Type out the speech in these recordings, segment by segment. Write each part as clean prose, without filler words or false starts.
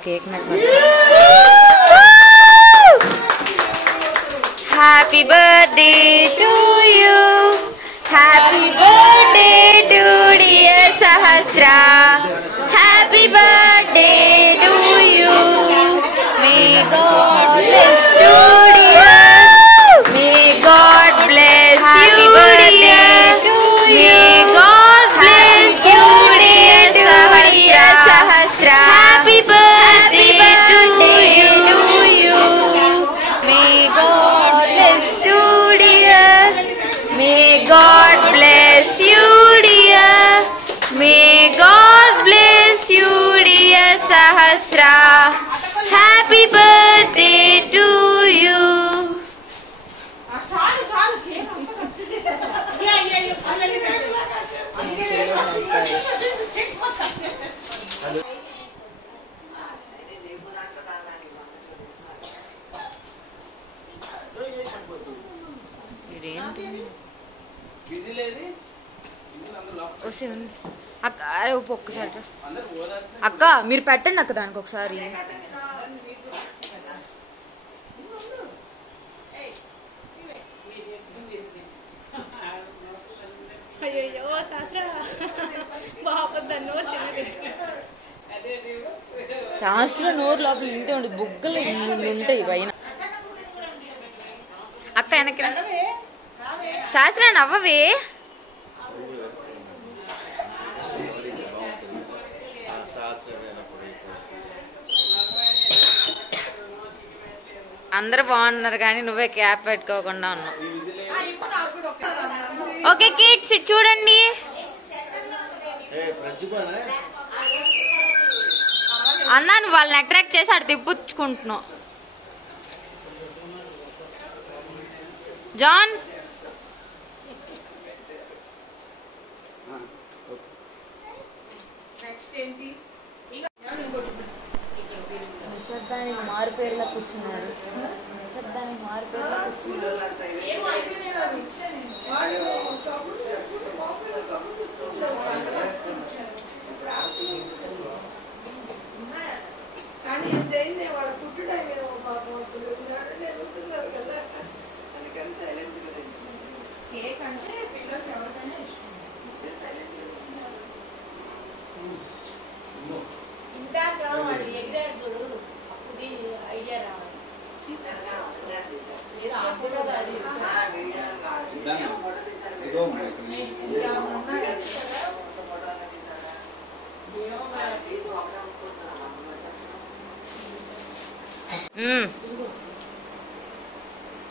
cake happy birthday to you happy birthday to dear Sahasra happy birthday to you may God bless to dear may God bless you dear may God bless you dear Sahasra happy birthday to you may God bless to dear may God bless you dear may God bless you dear Sahasra happy birthday to you అక్క ఒక్కసారి అక్క మీరు పెట్టండి అక్క దానికి ఒకసారి శాస్త్ర నోరు లోపల ఇంటే ఉండి బుగ్గలు ఉంటాయి పైన అక్క వెనక్కి శాస్త్ర నవ్వవే అందరు బాగున్నారు కానీ నువ్వే క్యాప్ పెట్టుకోకుండా ఉన్నావు ఓకే కిడ్స్ చూడండి అన్నా నువ్వు వాళ్ళని అట్రాక్ట్ చేసి అటు తిప్పుచ్చుకుంటున్నావు జాన్ నిశ్శబ్దానికి మారు పేర్లా కూర్చున్నారు నిశ్శబ్దానికి మారు పేర్లా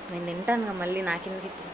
నేను తింటాను మళ్ళీ నాకెందుకు ఇప్పుడు